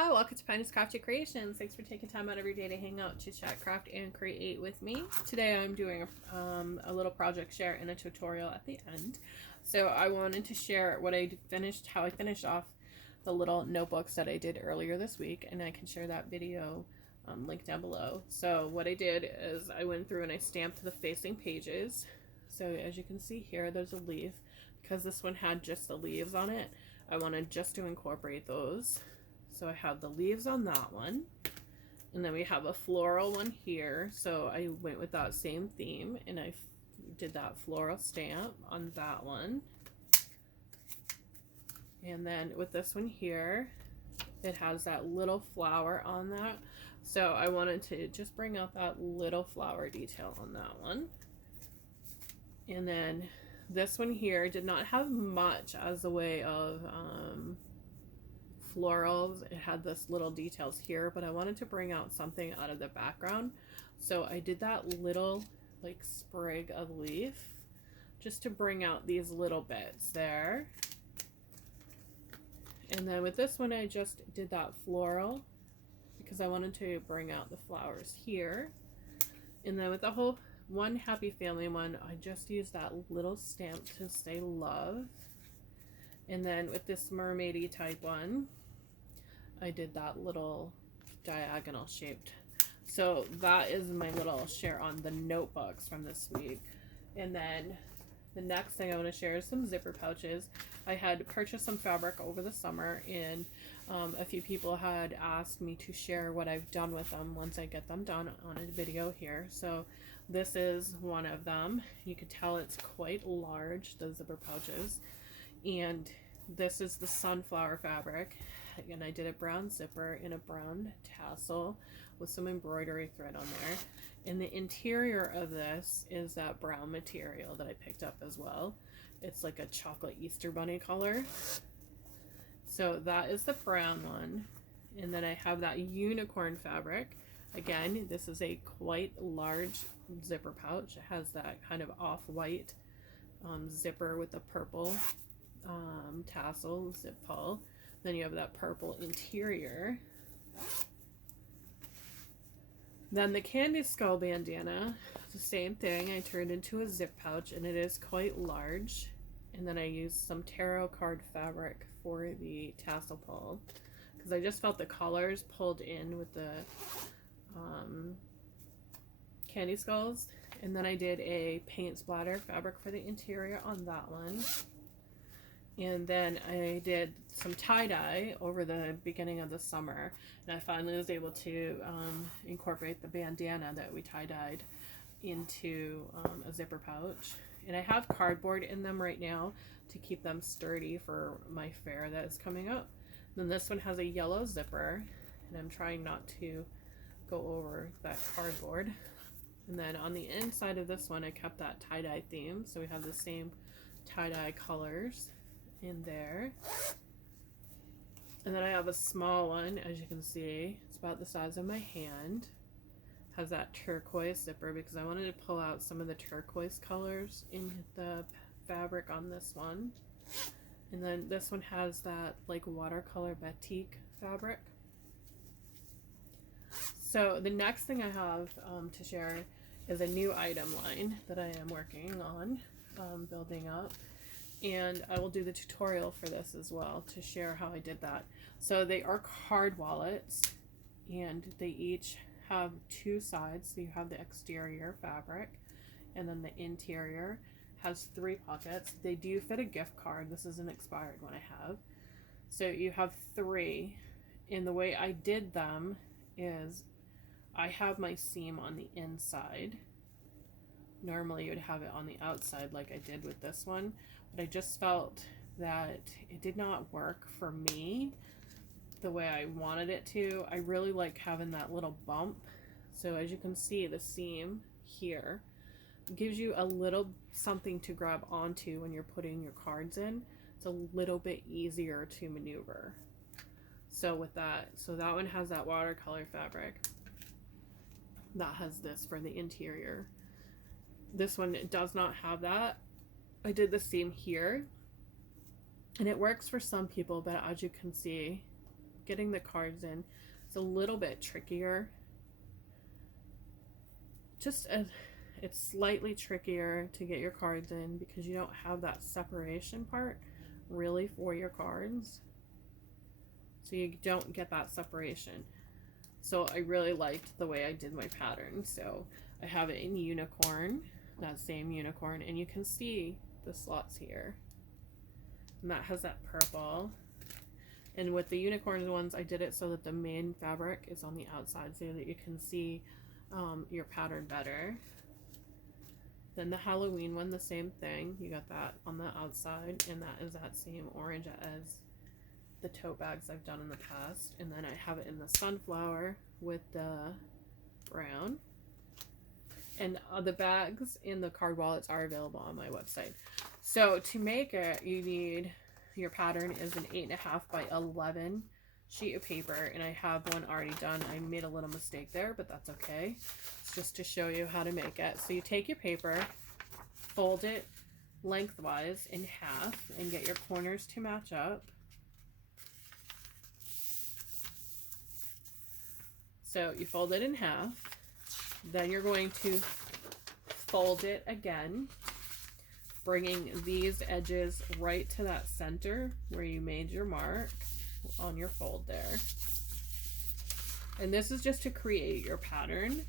Hi, welcome to Pinus Crafty Creations. Thanks for taking time out of your day to hang out, chit chat, craft, and create with me. Today I'm doing a little project share and a tutorial at the end. So I wanted to share what I finished, how I finished off the little notebooks that I did earlier this week, and I can share that video link down below. So what I did is I went through and I stamped the facing pages. So as you can see here, there's a leaf. Because this one had just the leaves on it, I wanted just to incorporate those. So I have the leaves on that one, and then we have a floral one here. So I went with that same theme and I did that floral stamp on that one. And then with this one here, it has that little flower on that. So I wanted to just bring out that little flower detail on that one. And then this one here did not have much as a way of florals. It had this little details here, but I wanted to bring out something out of the background. So I did that little like sprig of leaf just to bring out these little bits there. And then with this one, I just did that floral because I wanted to bring out the flowers here. And then with the whole one happy family one, I just used that little stamp to say love. And then with this mermaidy type one, I did that little diagonal shaped. So that is my little share on the notebooks from this week. And then the next thing I want to share is some zipper pouches. I had purchased some fabric over the summer, and a few people had asked me to share what I've done with them once I get them done on a video here. So this is one of them. You can tell it's quite large, the zipper pouches. And this is the sunflower fabric. And I did a brown zipper in a brown tassel with some embroidery thread on there. And the interior of this is that brown material that I picked up as well. It's like a chocolate Easter bunny color. So that is the brown one. And then I have that unicorn fabric. Again, this is a quite large zipper pouch. It has that kind of off-white zipper with the purple tassel zip pull. Then you have that purple interior. Then the Candy Skull bandana, the same thing. I turned into a zip pouch, and it is quite large. And then I used some tarot card fabric for the tassel pull because I just felt the colors pulled in with the candy skulls. And then I did a paint splatter fabric for the interior on that one. And then I did some tie-dye over the beginning of the summer, and I finally was able to incorporate the bandana that we tie-dyed into a zipper pouch. And I have cardboard in them right now to keep them sturdy for my fair that is coming up. Then this one has a yellow zipper, and I'm trying not to go over that cardboard. And then on the inside of this one, I kept that tie-dye theme, so we have the same tie-dye colors in there. And then I have a small one, as you can see. It's about the size of my hand. Has that turquoise zipper because I wanted to pull out some of the turquoise colors in the fabric on this one. And then this one has that like watercolor batik fabric. So the next thing I have to share is a new item line that I am working on building up. And I will do the tutorial for this as well to share how I did that. So they are card wallets, and they each have two sides. So you have the exterior fabric, and then the interior has 3 pockets. They do fit a gift card. This is an expired one I have. So you have 3. And the way I did them is I have my seam on the inside. Normally you would have it on the outside like I did with this one, but I just felt that it did not work for me the way I wanted it to. I really like having that little bump. So as you can see, the seam here gives you a little something to grab onto when you're putting your cards in. It's a little bit easier to maneuver. So with that, so that one has that watercolor fabric. That has this for the interior. This one does not have that. I did the seam here, and it works for some people, but as you can see, getting the cards in. It's a little bit trickier. It's slightly trickier to get your cards in because you don't have that separation part really for your cards. So you don't get that separation. So I really liked the way I did my pattern. So I have it in unicorn, that same unicorn, and you can see the slots here. And that has that purple. And with the unicorn ones, I did it so that the main fabric is on the outside so that you can see your pattern better. Then the Halloween one, the same thing. You got that on the outside, and that is that same orange as the tote bags I've done in the past. And then I have it in the sunflower with the brown. And the bags in the card wallets are available on my website. So to make it, you need, your pattern is an 8.5 by 11 sheet of paper, and I have one already done. I made a little mistake there, but that's okay. It's just to show you how to make it. So you take your paper, fold it lengthwise in half, and get your corners to match up. So you fold it in half, then you're going to fold it again, bringing these edges right to that center where you made your mark on your fold there. And this is just to create your pattern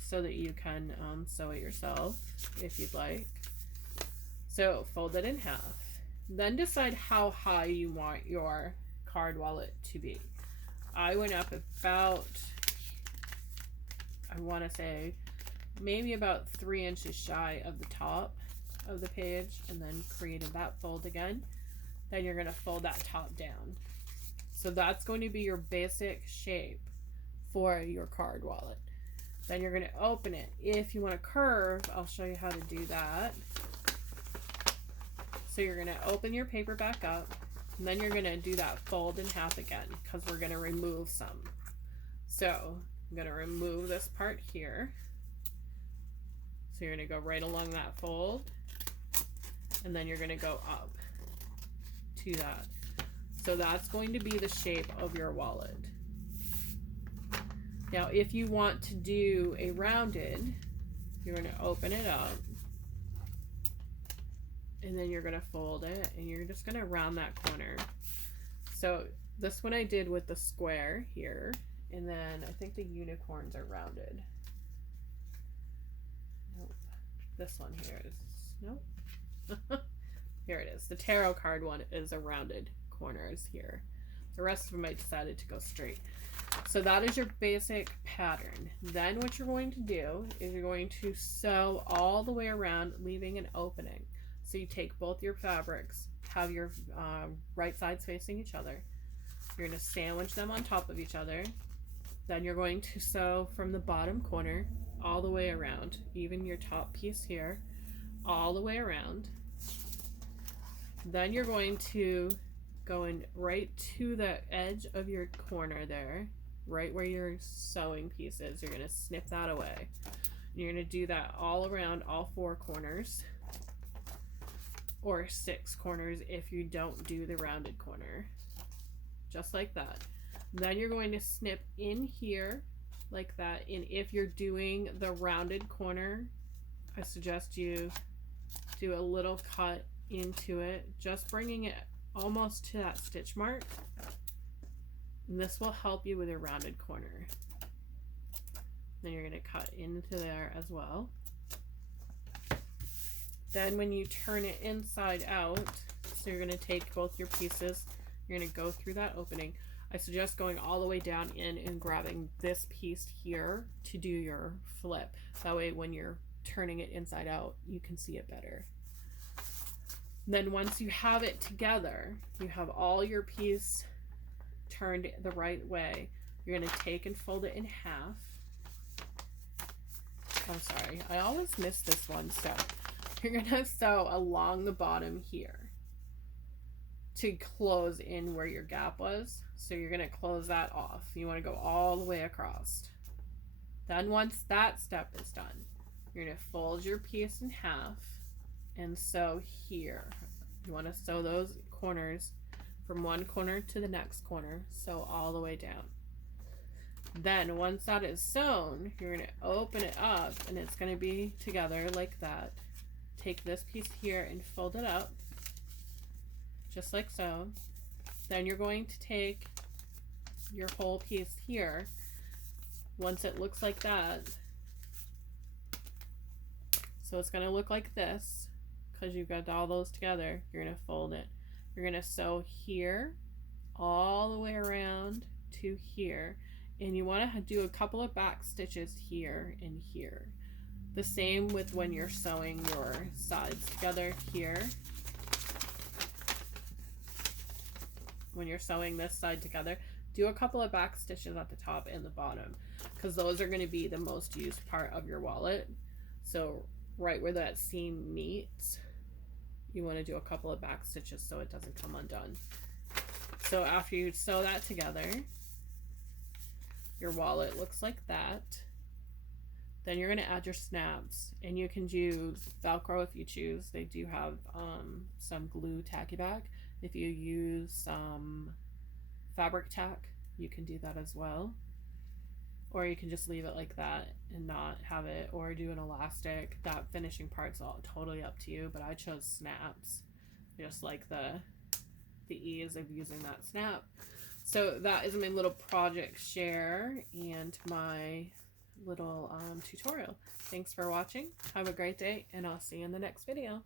so that you can sew it yourself if you'd like. So fold it in half, then decide how high you want your card wallet to be. I went up about, I want to say maybe about 3 inches shy of the top of the page, and then created that fold again. Then you're going to fold that top down. So that's going to be your basic shape for your card wallet. Then you're going to open it. If you want to curve, I'll show you how to do that. So you're going to open your paper back up, and then you're going to do that fold in half again because we're going to remove some. So I'm going to remove this part here. So you're going to go right along that fold, and then you're going to go up to that. So that's going to be the shape of your wallet. Now, if you want to do a rounded, you're going to open it up, and then you're going to fold it, and you're just going to round that corner. So this one I did with the square here, and then I think the unicorns are rounded. Nope. This one here is, nope. Here it is. The tarot card one is a rounded corners here. The rest of them I decided to go straight. So that is your basic pattern. Then what you're going to do is you're going to sew all the way around, leaving an opening. So you take both your fabrics, have your right sides facing each other. You're going to sandwich them on top of each other. Then you're going to sew from the bottom corner all the way around, even your top piece here, all the way around. Then you're going to go in right to the edge of your corner there, right where your sewing piece is. You're going to snip that away. You're going to do that all around all 4 corners, or 6 corners if you don't do the rounded corner, just like that. Then you're going to snip in here like that, and if you're doing the rounded corner, I suggest you do a little cut into it, just bringing it almost to that stitch mark, and this will help you with your rounded corner. Then you're going to cut into there as well. Then when you turn it inside out, so you're going to take both your pieces, you're going to go through that opening. I suggest going all the way down in and grabbing this piece here to do your flip. That way when you're turning it inside out, you can see it better. Then once you have it together, you have all your piece turned the right way, you're going to take and fold it in half. I'm sorry, I always miss this one step. You're going to sew along the bottom here to close in where your gap was. So you're going to close that off. You want to go all the way across. Then once that step is done, you're going to fold your piece in half and sew here. You want to sew those corners from one corner to the next corner, sew all the way down. Then once that is sewn, you're going to open it up and it's going to be together like that. Take this piece here and fold it up just like so. Then you're going to take your whole piece here. Once it looks like that, so it's going to look like this because you've got all those together, you're going to fold it. You're going to sew here all the way around to here, and you want to do a couple of back stitches here and here. The same with when you're sewing your sides together here. When you're sewing this side together, do a couple of back stitches at the top and the bottom, because those are going to be the most used part of your wallet. So right where that seam meets, you want to do a couple of back stitches so it doesn't come undone. So after you sew that together, your wallet looks like that. Then you're going to add your snaps, and you can use Velcro if you choose. They do have some glue tacky back. If you use some fabric tack, you can do that as well. Or you can just leave it like that and not have it, or do an elastic. That finishing part's all totally up to you, but I chose snaps. Just like the ease of using that snap. So that is my little project share and my little tutorial. Thanks for watching. Have a great day, and I'll see you in the next video.